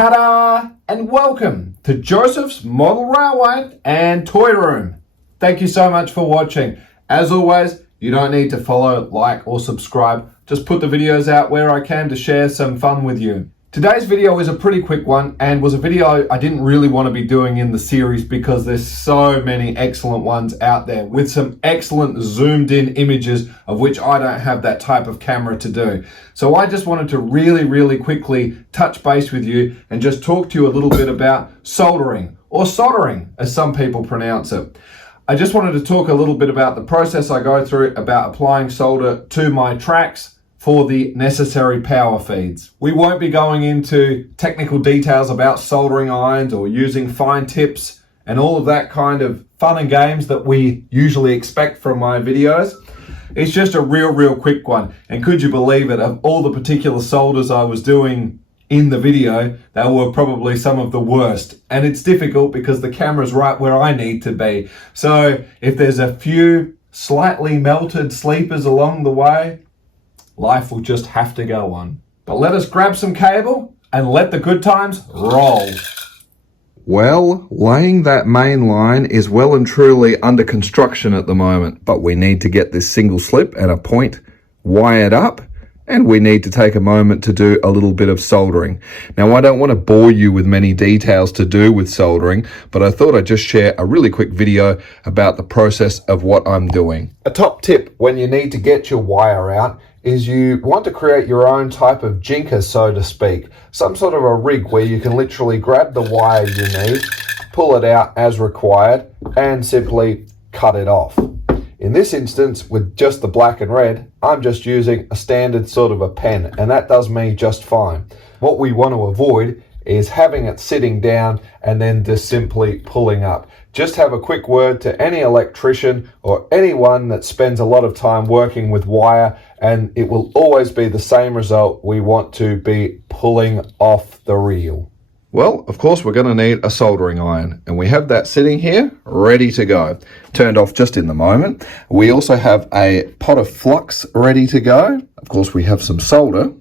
Ta-da! And welcome to Josef's Model Railway and Toy Room. Thank you so much for watching. As always, you don't need to follow, like, or subscribe. Just put the videos out where I can to share some fun with you. Today's video is a pretty quick one and was a video I didn't really want to be doing in the series because there's so many excellent ones out there with some excellent zoomed in images of which I don't have that type of camera to do. So I just wanted to really quickly touch base with you and just talk to you a little bit about soldering, or soldering as some people pronounce it. I just wanted to talk a little bit about the process I go through about applying solder to my tracks for the necessary power feeds. We won't be going into technical details about soldering irons or using fine tips and all of that kind of fun and games that we usually expect from my videos. It's just a real quick one. And could you believe it, of all the particular solders I was doing in the video, they were probably some of the worst. And it's difficult because the camera's right where I need to be. So if there's a few slightly melted sleepers along the way, life will just have to go on. But let us grab some cable and let the good times roll. Well, laying that main line is well and truly under construction at the moment, but we need to get this single slip and a point wired up, and we need to take a moment to do a little bit of soldering. Now, I don't want to bore you with many details to do with soldering, but I thought I'd just share a really quick video about the process of what I'm doing. A top tip when you need to get your wire out is you want to create your own type of jinker, so to speak. Some sort of a rig where you can literally grab the wire you need, pull it out as required, and simply cut it off. In this instance, with just the black and red, I'm just using a standard sort of a pen, and that does me just fine. What we want to avoid is having it sitting down and then just simply pulling up. Just have a quick word to any electrician or anyone that spends a lot of time working with wire, and it will always be the same result. We want to be pulling off the reel. Well, of course, we're going to need a soldering iron, and we have that sitting here ready to go. Turned off just in the moment. We also have a pot of flux ready to go. Of course, we have some solder,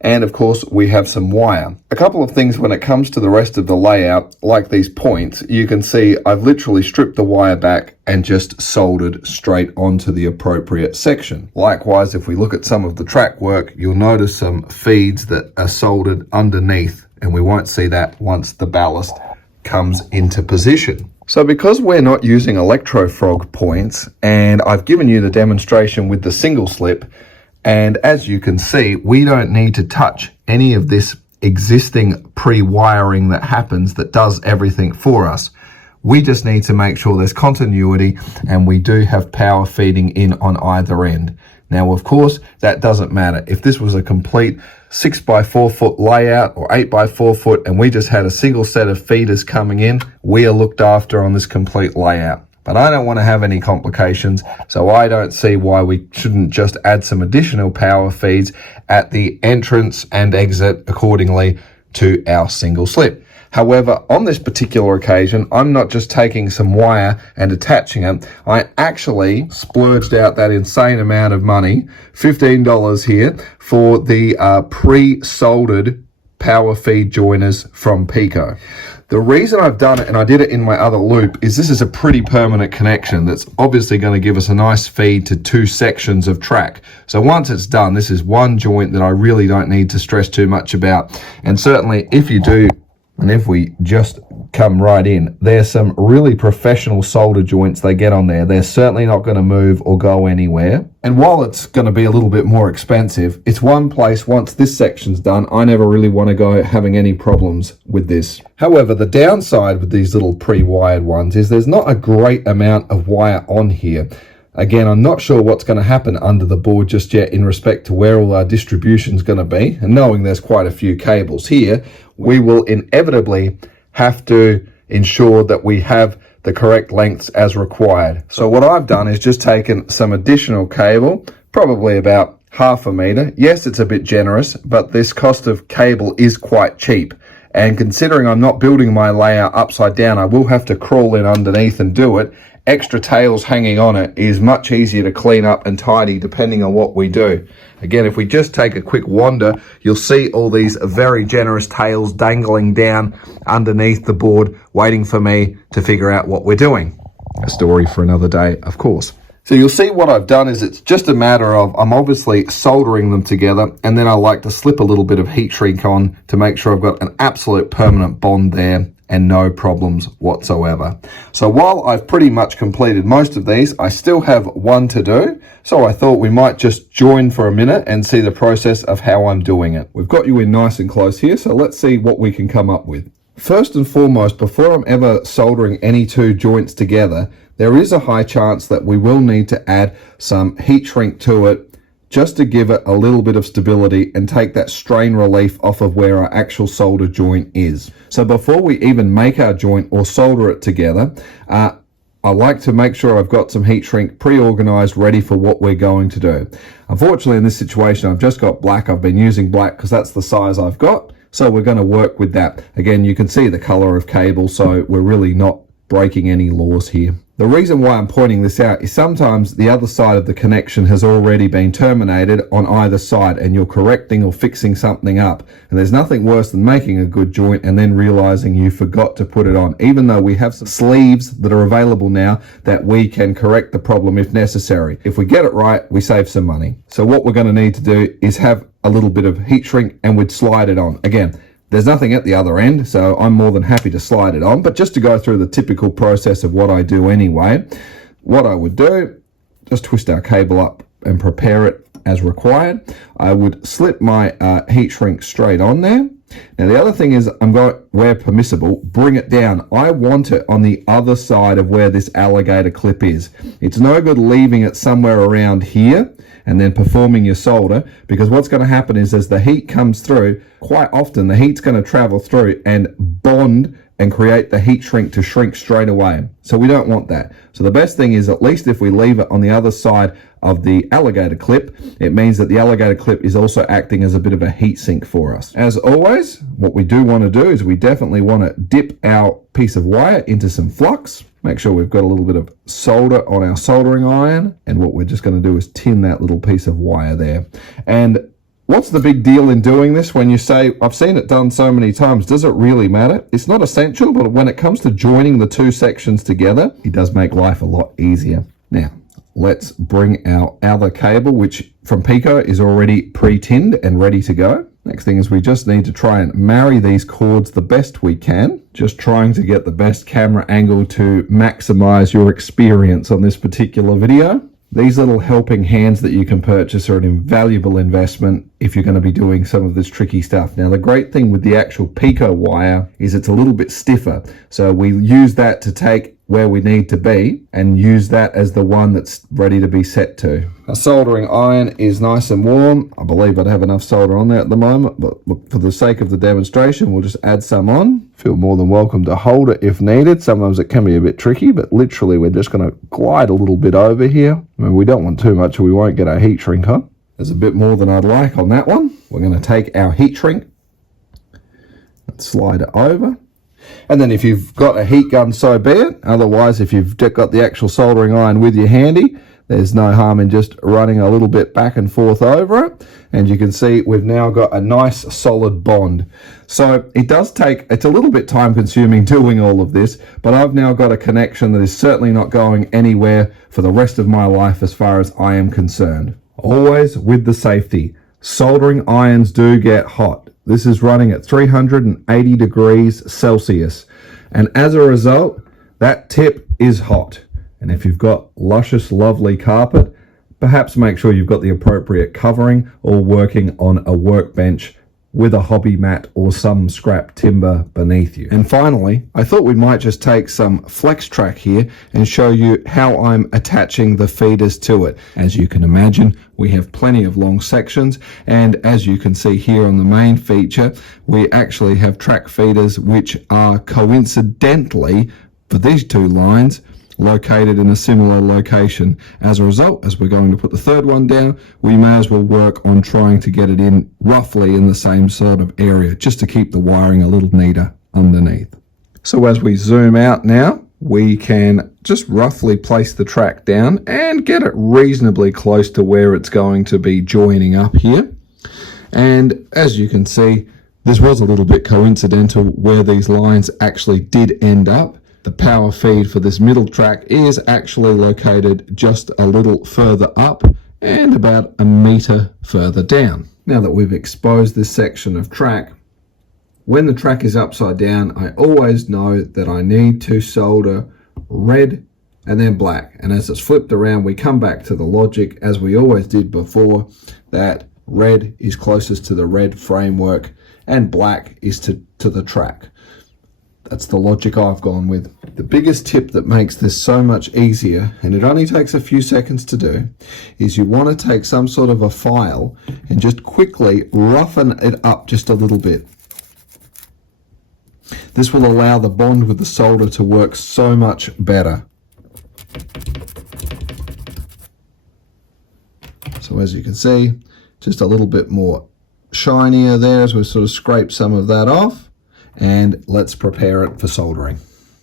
and of course, we have some wire. A couple of things when it comes to the rest of the layout, like these points, you can see I've literally stripped the wire back and just soldered straight onto the appropriate section. Likewise, if we look at some of the track work, you'll notice some feeds that are soldered underneath, and we won't see that once the ballast comes into position. So because we're not using Lectrics points, and I've given you the demonstration with the single slip, and as you can see, we don't need to touch any of this existing pre-wiring that happens that does everything for us. We just need to make sure there's continuity and we do have power feeding in on either end. Now, of course, that doesn't matter. If this was a complete 6x4 foot layout or 8x4 foot and we just had a single set of feeders coming in, we are looked after on this complete layout. But I don't want to have any complications, so I don't see why we shouldn't just add some additional power feeds at the entrance and exit accordingly to our single slip. However, on this particular occasion, I'm not just taking some wire and attaching it. I actually splurged out that insane amount of money, $15 here, for the pre-soldered power feed joiners from Peco. The reason I've done it, and I did it in my other loop, is this is a pretty permanent connection that's obviously going to give us a nice feed to two sections of track. So once it's done, this is one joint that I really don't need to stress too much about. And certainly if you do, and if we just come right in, there's some really professional solder joints they get on there. They're certainly not going to move or go anywhere. And while it's going to be a little bit more expensive, it's one place, once this section's done, I never really want to go having any problems with this. However, the downside with these little pre-wired ones is there's not a great amount of wire on here. Again, I'm not sure what's going to happen under the board just yet in respect to where all our distribution's going to be. And knowing there's quite a few cables here, we will inevitably have to ensure that we have the correct lengths as required. So what I've done is just taken some additional cable, probably about 1/2 meter. Yes, it's a bit generous, but this cost of cable is quite cheap. And considering I'm not building my layout upside down, I will have to crawl in underneath and do it. Extra tails hanging on it is much easier to clean up and tidy depending on what we do. Again, if we just take a quick wander, you'll see all these very generous tails dangling down underneath the board, waiting for me to figure out what we're doing. A story for another day, of course. So you'll see what I've done is it's just a matter of, I'm obviously soldering them together, and then I like to slip a little bit of heat shrink on to make sure I've got an absolute permanent bond there and no problems whatsoever. So while I've pretty much completed most of these, I still have one to do. So I thought we might just join for a minute and see the process of how I'm doing it. We've got you in nice and close here, so let's see what we can come up with. First and foremost, before I'm ever soldering any two joints together, there is a high chance that we will need to add some heat shrink to it just to give it a little bit of stability and take that strain relief off of where our actual solder joint is. So before we even make our joint or solder it together, I like to make sure I've got some heat shrink pre-organized, ready for what we're going to do. Unfortunately, in this situation, I've just got black. I've been using black because that's the size I've got. So we're going to work with that. Again, you can see the color of cable, so we're really not breaking any laws here. The reason why I'm pointing this out is sometimes the other side of the connection has already been terminated on either side, and you're correcting or fixing something up. And there's nothing worse than making a good joint and then realizing you forgot to put it on, even though we have some sleeves that are available now that we can correct the problem if necessary. If we get it right, we save some money. So what we're going to need to do is have a little bit of heat shrink and we'd slide it on. Again, there's nothing at the other end, so I'm more than happy to slide it on. But just to go through the typical process of what I do anyway, what I would do, just twist our cable up and prepare it as required. I would slip my heat shrink straight on there. Now the other thing is, I'm going, where permissible, bring it down. I want it on the other side of where this alligator clip is. It's no good leaving it somewhere around here and then performing your solder, because what's going to happen is as the heat comes through, quite often the heat's going to travel through and bond and create the heat shrink to shrink straight away. So we don't want that. So the best thing is, at least if we leave it on the other side of the alligator clip, it means that the alligator clip is also acting as a bit of a heat sink for us. As always, what we do want to do is we definitely want to dip our piece of wire into some flux. Make sure we've got a little bit of solder on our soldering iron, and what we're just going to do is tin that little piece of wire there. And what's the big deal in doing this? When you say, I've seen it done so many times, does it really matter? It's not essential, but when it comes to joining the two sections together, it does make life a lot easier. Now, let's bring our other cable, which from Peco is already pre-tinned and ready to go. Next thing is we just need to try and marry these cords the best we can, just trying to get the best camera angle to maximize your experience on this particular video. These little helping hands that you can purchase are an invaluable investment if you're going to be doing some of this tricky stuff. Now, the great thing with the actual Peco wire is it's a little bit stiffer. So we use that to take where we need to be and use that as the one that's ready to be set to. Our soldering iron is nice and warm. I believe I'd have enough solder on there at the moment, but look, for the sake of the demonstration, we'll just add some on. Feel more than welcome to hold it if needed. Sometimes it can be a bit tricky, but literally we're just going to glide a little bit over here. I mean, we don't want too much or we won't get our heat shrink on. There's a bit more than I'd like on that one. We're going to take our heat shrink and slide it over. And then if you've got a heat gun, so be it. Otherwise, if you've got the actual soldering iron with you handy, there's no harm in just running a little bit back and forth over it. And you can see we've now got a nice solid bond. So it does take, it's a little bit time consuming doing all of this, but I've now got a connection that is certainly not going anywhere for the rest of my life as far as I am concerned. Always with the safety. Soldering irons do get hot. This is running at 380 degrees Celsius. And as a result, that tip is hot. And if you've got luscious, lovely carpet, perhaps make sure you've got the appropriate covering or working on a workbench with a hobby mat or some scrap timber beneath you. And finally, I thought we might just take some flex track here and show you how I'm attaching the feeders to it. As you can imagine, we have plenty of long sections, and as you can see here on the main feature, we actually have track feeders which are coincidentally, for these two lines, located in a similar location. As a result, as we're going to put the third one down, we may as well work on trying to get it in roughly in the same sort of area, just to keep the wiring a little neater underneath. So as we zoom out now, we can just roughly place the track down and get it reasonably close to where it's going to be joining up here. And as you can see, this was a little bit coincidental where these lines actually did end up. The power feed for this middle track is actually located just a little further up and about a meter further down. Now that we've exposed this section of track, when the track is upside down, I always know that I need to solder red and then black. And as it's flipped around, we come back to the logic as we always did before, that red is closest to the red framework and black is to the track. That's the logic I've gone with. The biggest tip that makes this so much easier, and it only takes a few seconds to do, is you want to take some sort of a file and just quickly roughen it up just a little bit. This will allow the bond with the solder to work so much better. So as you can see, just a little bit more shinier there as we sort of scrape some of that off, and let's prepare it for soldering.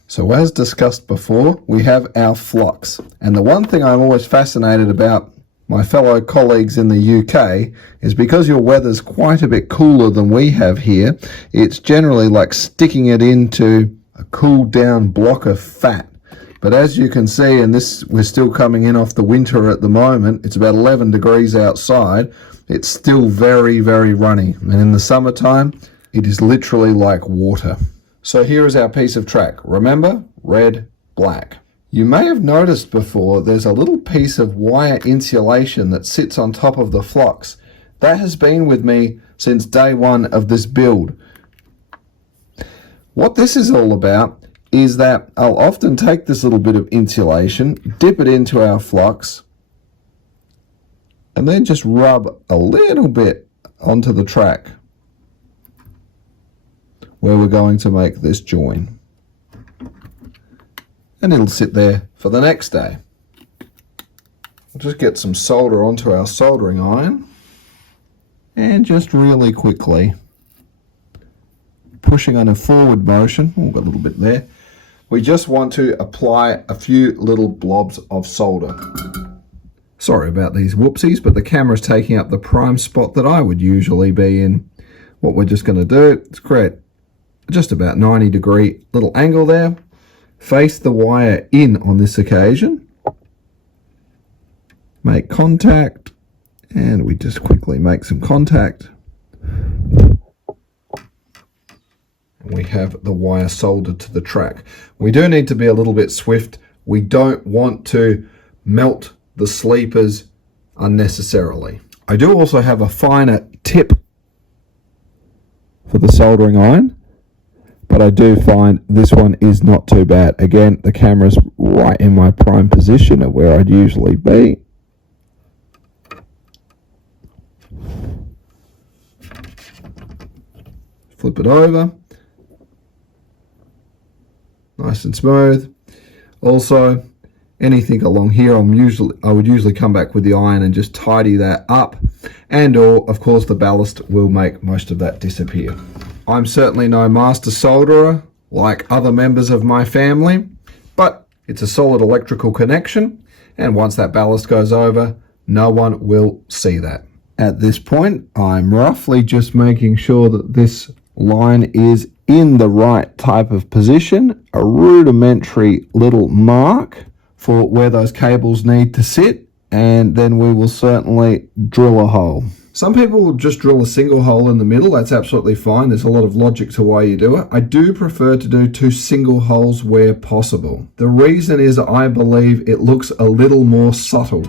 So as discussed before, we have our flux, and the one thing I'm always fascinated about my fellow colleagues in the UK is because your weather's quite a bit cooler than we have here, it's generally like sticking it into a cooled down block of fat. But as you can see, and this, we're still coming in off the winter at the moment, it's about 11 degrees outside, it's still very, very runny. And in the summertime, it is literally like water. So here is our piece of track. Remember, red, black. You may have noticed before there's a little piece of wire insulation that sits on top of the flux. That has been with me since day one of this build. What this is all about is that I'll often take this little bit of insulation, dip it into our flux, and then just rub a little bit onto the track where we're going to make this join. And it'll sit there for the next day. We'll just get some solder onto our soldering iron and just really quickly pushing on a forward motion, got a little bit there, we just want to apply a few little blobs of solder. Sorry about these whoopsies, but the camera's taking up the prime spot that I would usually be in. What we're just going to do is create just about 90-degree little angle there. Face the wire in on this occasion, make contact, and we just quickly make some contact. We have the wire soldered to the track. We do need to be a little bit swift. We don't want to melt the sleepers unnecessarily. I do also have a finer tip for the soldering iron, but I do find this one is not too bad. Again, the camera's right in my prime position of where I'd usually be. Flip it over. Nice and smooth. Also, anything along here, I would usually come back with the iron and just tidy that up, and or of course the ballast will make most of that disappear. I'm certainly no master solderer like other members of my family, but it's a solid electrical connection, and once that ballast goes over, no one will see that. At this point, I'm roughly just making sure that this line is in the right type of position, a rudimentary little mark for where those cables need to sit, and then we will certainly drill a hole. Some people will just drill a single hole in the middle. That's absolutely fine. There's a lot of logic to why you do it. I do prefer to do 2 single holes where possible. The reason is I believe it looks a little more subtle.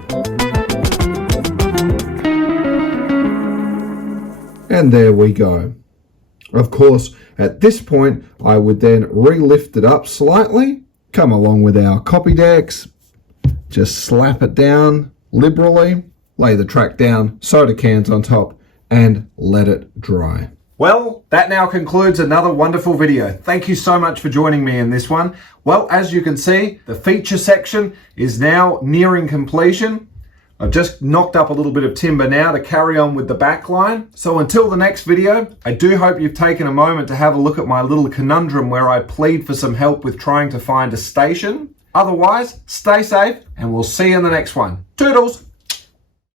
And there we go. Of course, at this point, I would then re-lift it up slightly, come along with our copy decks, just slap it down liberally, lay the track down, soda cans on top, and let it dry. Well, that now concludes another wonderful video. Thank you so much for joining me in this one. Well, as you can see, the feature section is now nearing completion. I've just knocked up a little bit of timber now to carry on with the back line. So until the next video, I do hope you've taken a moment to have a look at my little conundrum where I plead for some help with trying to find a station. Otherwise, stay safe and we'll see you in the next one. Toodles!